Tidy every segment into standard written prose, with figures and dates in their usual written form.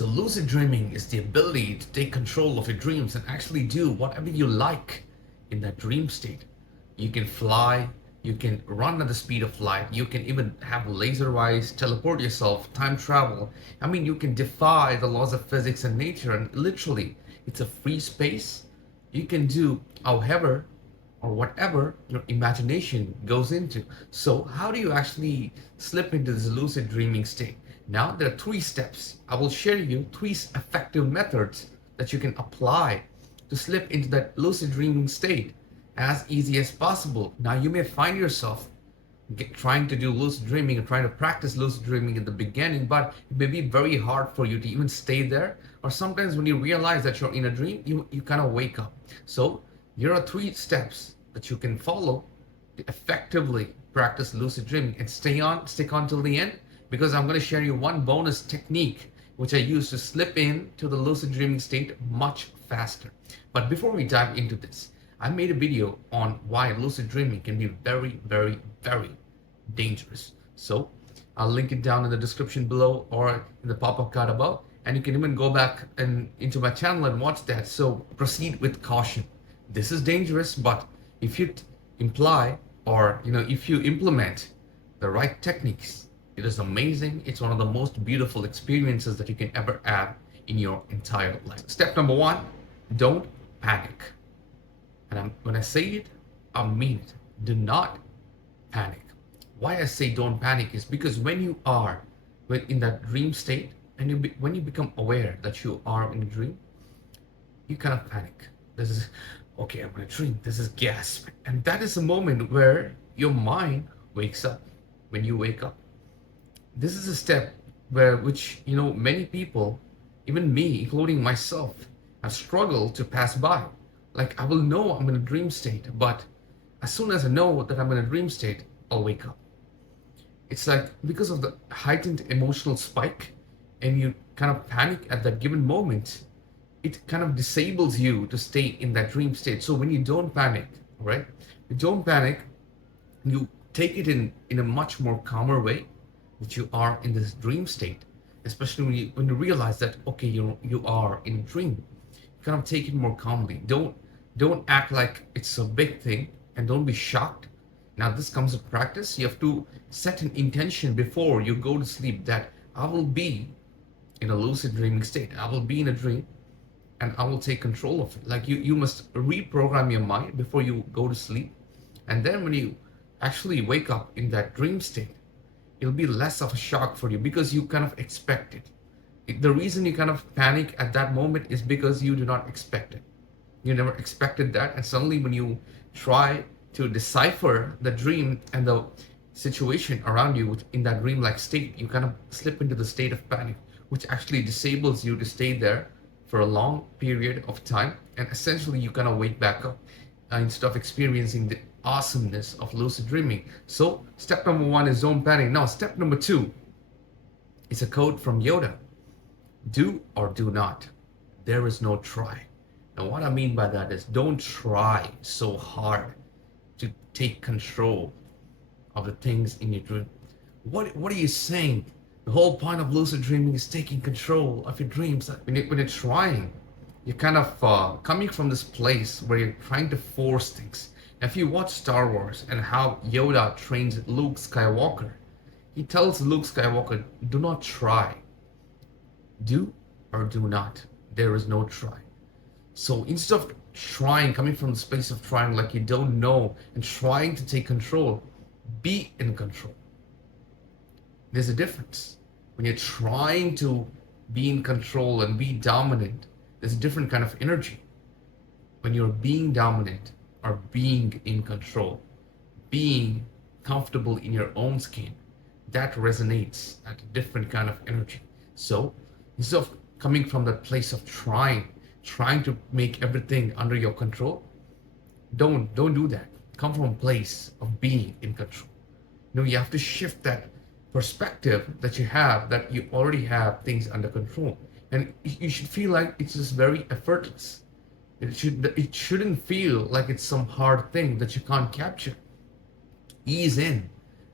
So lucid dreaming is the ability to take control of your dreams and actually do whatever you like in that dream state. You can fly, you can run at the speed of light, you can even have laser eyes, teleport yourself, time travel. I mean, you can defy the laws of physics and nature, and literally, it's a free space. You can do however or whatever your imagination goes into. So, how do you actually slip into this lucid dreaming state? Now, there are three steps. I will share you three effective methods that you can apply to slip into that lucid dreaming state as easy as possible. Now, you may find yourself trying to do lucid dreaming and trying to practice lucid dreaming in the beginning, but it may be very hard for you to even stay there. Or sometimes when you realize that you're in a dream, you kind of wake up. So here are three steps that you can follow to effectively practice lucid dreaming and stick on till the end, because I'm going to share you one bonus technique which I use to slip into the lucid dreaming state much faster. But before we dive into this, I made a video on why lucid dreaming can be very, very, very dangerous. So I'll link it down in the description below or in the pop-up card above, and you can even go back and into my channel and watch that. So proceed with caution. This is dangerous, but if you imply or if you implement the right techniques, it is amazing. It's one of the most beautiful experiences that you can ever have in your entire life. Step number one, don't panic. And when I say it, I mean it. Do not panic. Why I say don't panic is because when you are in that dream state and when you become aware that you are in a dream, you kind of panic. This is, okay, I'm in a dream. This is gasp. And that is a moment where your mind wakes up. When you wake up, this is a step which many people, even me, including myself, have struggled to pass by. Like, I will know I'm in a dream state, but as soon as I know that I'm in a dream state, I'll wake up. It's like because of the heightened emotional spike and you kind of panic at that given moment, it kind of disables you to stay in that dream state. So when you don't panic, right? You don't panic, you take it in a much more calmer way that you are in this dream state, especially when you realize that, okay, you are in a dream. You kind of take it more calmly. Don't act like it's a big thing, and don't be shocked. Now this comes with practice. You have to set an intention before you go to sleep that I will be in a lucid dreaming state. I will be in a dream and I will take control of it. Like you must reprogram your mind before you go to sleep. And then when you actually wake up in that dream state, it'll be less of a shock for you because you kind of expect it. The reason you kind of panic at that moment is because you do not expect it. You never expected that, and suddenly when you try to decipher the dream and the situation around you in that dreamlike state, you kind of slip into the state of panic, which actually disables you to stay there for a long period of time, and essentially you kind of wake back up instead of experiencing the awesomeness of lucid dreaming. So step number one is don't panic. Now step number two is a quote from Yoda: do or do not. There is no try. Now what I mean by that is don't try so hard to take control of the things in your dream. What are you saying? The whole point of lucid dreaming is taking control of your dreams. When you're trying, you're kind of coming from this place where you're trying to force things. Now, if you watch Star Wars and how Yoda trains Luke Skywalker, he tells Luke Skywalker, do not try. Do or do not. There is no try. So instead of trying, coming from the space of trying like you don't know and trying to take control, be in control. There's a difference. When you're trying to be in control and be dominant, there's a different kind of energy. When you're being dominant or being in control, being comfortable in your own skin, that resonates at a different kind of energy. So instead of coming from that place of trying to make everything under your control, don't do that. Come from a place of being in control. You have to shift that perspective that you have, that you already have things under control, and you should feel like it's just very effortless. It shouldn't feel like it's some hard thing that you can't capture. Ease in.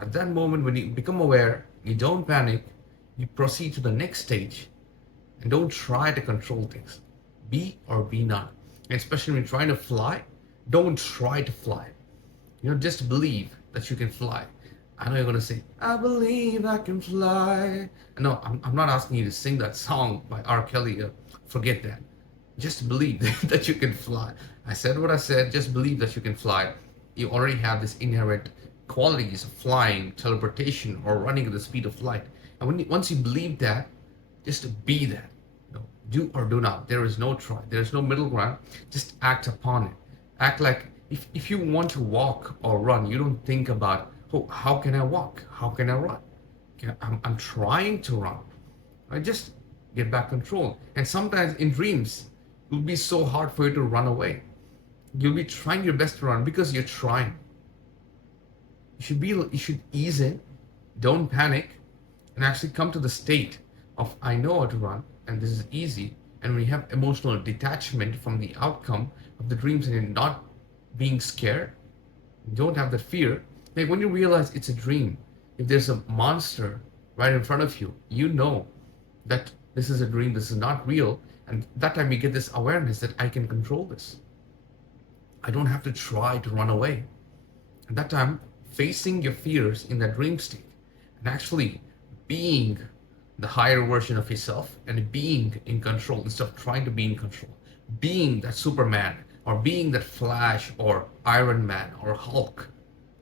At that moment when you become aware, you don't panic, you proceed to the next stage, And don't try to control things. Be or be not. And especially when you're trying to fly, don't try to fly. Just believe that you can fly. I know you're gonna say, I believe I can fly. No, I'm not asking you to sing that song by R. Kelly. Forget that. Just believe that you can fly. I said what I said. Just believe that you can fly. You already have this inherent qualities of flying, teleportation, or running at the speed of light. And once you believe that, just be that. Do or do not. There is no try. There is no middle ground. Just act upon it. Act like if you want to walk or run, you don't think about, oh, how can I walk? How can I run? I'm trying to run. I just get back control. And sometimes in dreams, it will be so hard for you to run away. You'll be trying your best to run because you're trying. You should ease in, don't panic, and actually come to the state of I know how to run and this is easy. And when you have emotional detachment from the outcome of the dreams and you're not being scared, you don't have the fear. Like when you realize it's a dream, if there's a monster right in front of you, you know that this is a dream, this is not real. And that time you get this awareness that I can control this. I don't have to try to run away. At that time, facing your fears in that dream state and actually being the higher version of yourself and being in control instead of trying to be in control, being that Superman or being that Flash or Iron Man or Hulk,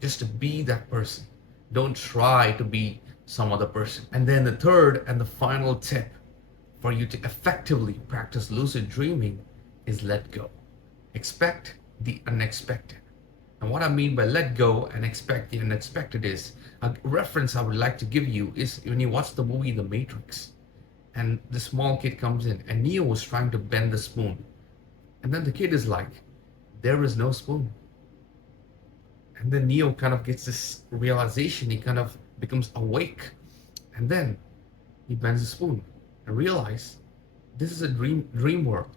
just to be that person. Don't try to be some other person. And then the third and the final tip for you to effectively practice lucid dreaming is let go. Expect the unexpected. And what I mean by let go and expect the unexpected is a reference I would like to give you is when you watch the movie The Matrix and the small kid comes in and Neo was trying to bend the spoon. And then the kid is like, there is no spoon. And then Neo kind of gets this realization, he kind of becomes awake. And then he bends the spoon and realize this is a dream world.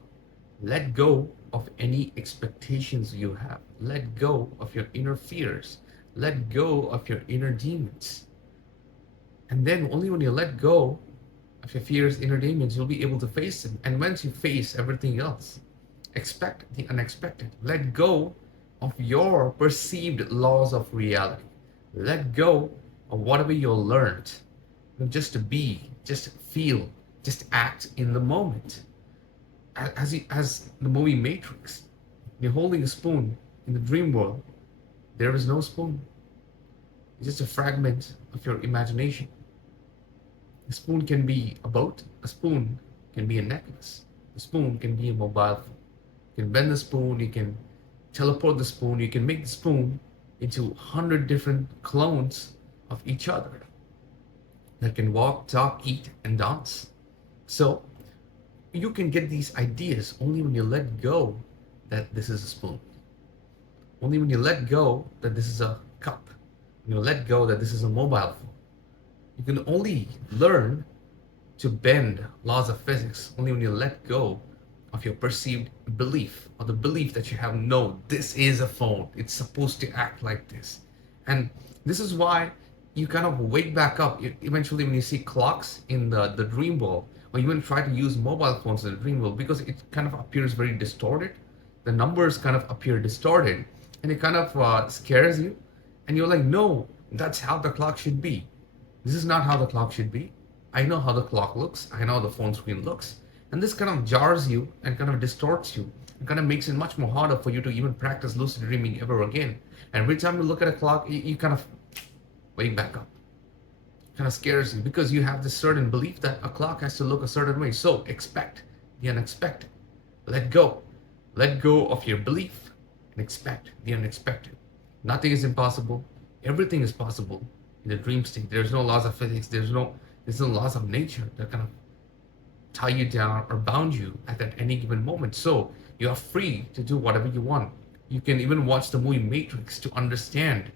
Let go of any expectations you have. Let go of your inner fears. Let go of your inner demons. And then only when you let go of your fears, inner demons, you'll be able to face them. And once you face everything else, expect the unexpected. Let go of your perceived laws of reality. Let go of whatever you learned. Just to be, just feel, just act in the moment. As the movie Matrix, you're holding a spoon in the dream world. There is no spoon. It's just a fragment of your imagination. A spoon can be a boat. A spoon can be a necklace. A spoon can be a mobile phone. You can bend the spoon. You can teleport the spoon. You can make the spoon into 100 different clones of each other that can walk, talk, eat, and dance. So you can get these ideas only when you let go that this is a spoon. Only when you let go that this is a cup. When you let go that this is a mobile phone. You can only learn to bend laws of physics only when you let go of your perceived belief or the belief that you have, no, this is a phone. It's supposed to act like this. And this is why you kind of wake back up eventually when you see clocks in the dream world, or even try to use mobile phones in the dream world, because it kind of appears very distorted. The numbers kind of appear distorted and it kind of scares you. And you're like, no, that's how the clock should be. This is not how the clock should be. I know how the clock looks. I know how the phone screen looks. And this kind of jars you and kind of distorts you. It kind of makes it much more harder for you to even practice lucid dreaming ever again. And every time you look at a clock, you kind of wake back up. It kind of scares you because you have this certain belief that a clock has to look a certain way. So expect the unexpected. Let go. Let go of your belief and expect the unexpected. Nothing is impossible. Everything is possible in the dream state. There's no laws of physics. There's no laws of nature that kind of tie you down or bound you at any given moment. So you are free to do whatever you want. You can even watch the movie Matrix to understand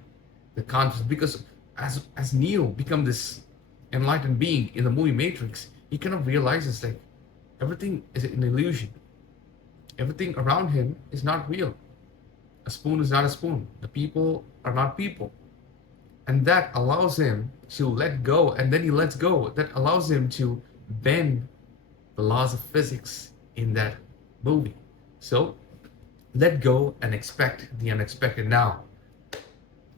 the concept, because as Neo become this enlightened being in the movie Matrix, he kind of realizes like everything is an illusion. Everything around him is not real. A spoon is not a spoon. The people are not people. And that allows him to let go, and then he lets go. That allows him to bend the laws of physics in that movie. So let go and expect the unexpected. Now,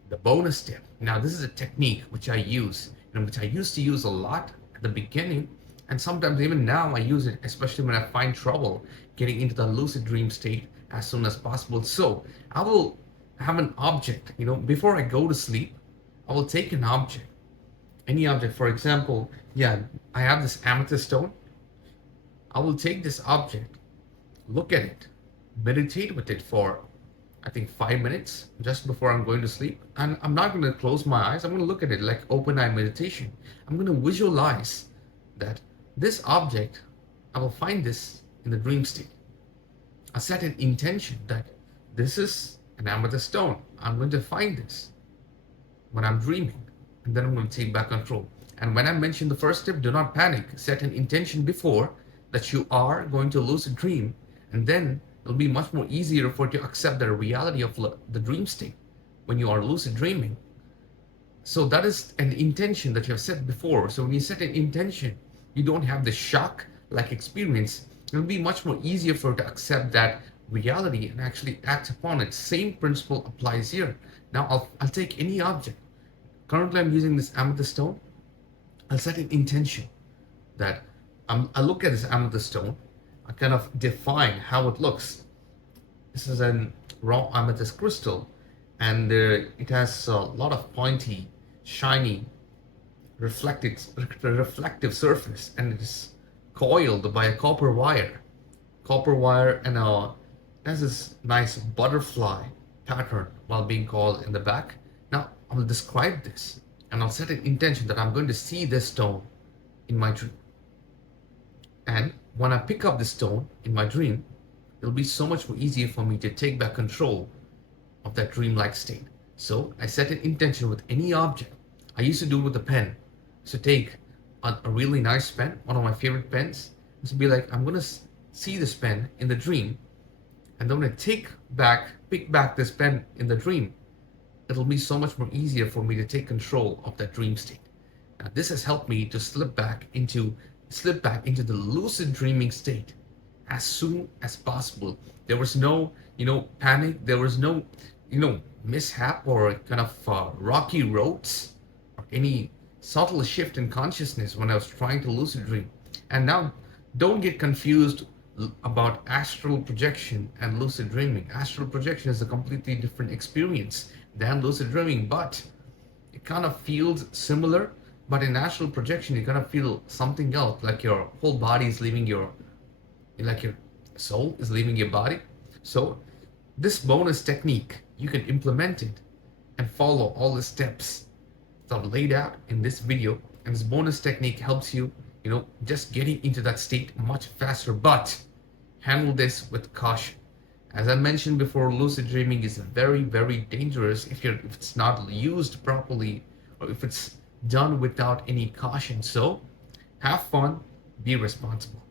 the bonus tip. Now, this is a technique which I use, which I used to use a lot at the beginning, and sometimes even now I use it, especially when I find trouble getting into the lucid dream state as soon as possible. So I will have an object, before I go to sleep, I will take an object, any object. For example, yeah, I have this amethyst stone. I will take this object, look at it, meditate with it for, I think, 5 minutes just before I'm going to sleep. And I'm not going to close my eyes. I'm going to look at it like open eye meditation. I'm going to visualize that this object, I will find this in the dream state. I set an intention that this is an amethyst stone. I'm going to find this when I'm dreaming. And then I'm going to take back control. And when I mention the first tip, do not panic. Set an intention before that you are going to lucid dream, and then it'll be much more easier for you to accept the reality of the dream state when you are lucid dreaming. So that is an intention that you have set before. So when you set an intention, you don't have the shock like experience. It'll be much more easier for you to accept that reality and actually act upon it. Same principle applies here. Now I'll take any object. Currently I'm using this amethyst stone. I'll set an intention that I look at this amethyst stone. I kind of define how it looks. This is a raw amethyst crystal, and it has a lot of pointy, shiny, reflective surface, and it is coiled by a copper wire. And it has this nice butterfly pattern while being coiled in the back. Now I will describe this, and I'll set an intention that I'm going to see this stone in my dream. And when I pick up the stone in my dream, it'll be so much more easier for me to take back control of that dreamlike state. So I set an intention with any object. I used to do it with a pen. So take a really nice pen, one of my favorite pens, and to be like, I'm going to see this pen in the dream, and then when I pick back this pen in the dream, it'll be so much more easier for me to take control of that dream state. Now, this has helped me to slip back into the lucid dreaming state as soon as possible. There was no, panic. There was no, mishap or kind of rocky roads or any subtle shift in consciousness when I was trying to lucid dream. And now, don't get confused about astral projection and lucid dreaming. Astral projection is a completely different experience than lucid dreaming, but it kind of feels similar. But in astral projection, you kind of feel something else, like your whole body is leaving like your soul is leaving your body. So this bonus technique, you can implement it and follow all the steps that are laid out in this video. And this bonus technique helps you, just getting into that state much faster, but handle this with caution. As I mentioned before, lucid dreaming is very, very dangerous if it's not used properly, or if it's done without any caution. So have fun, be responsible.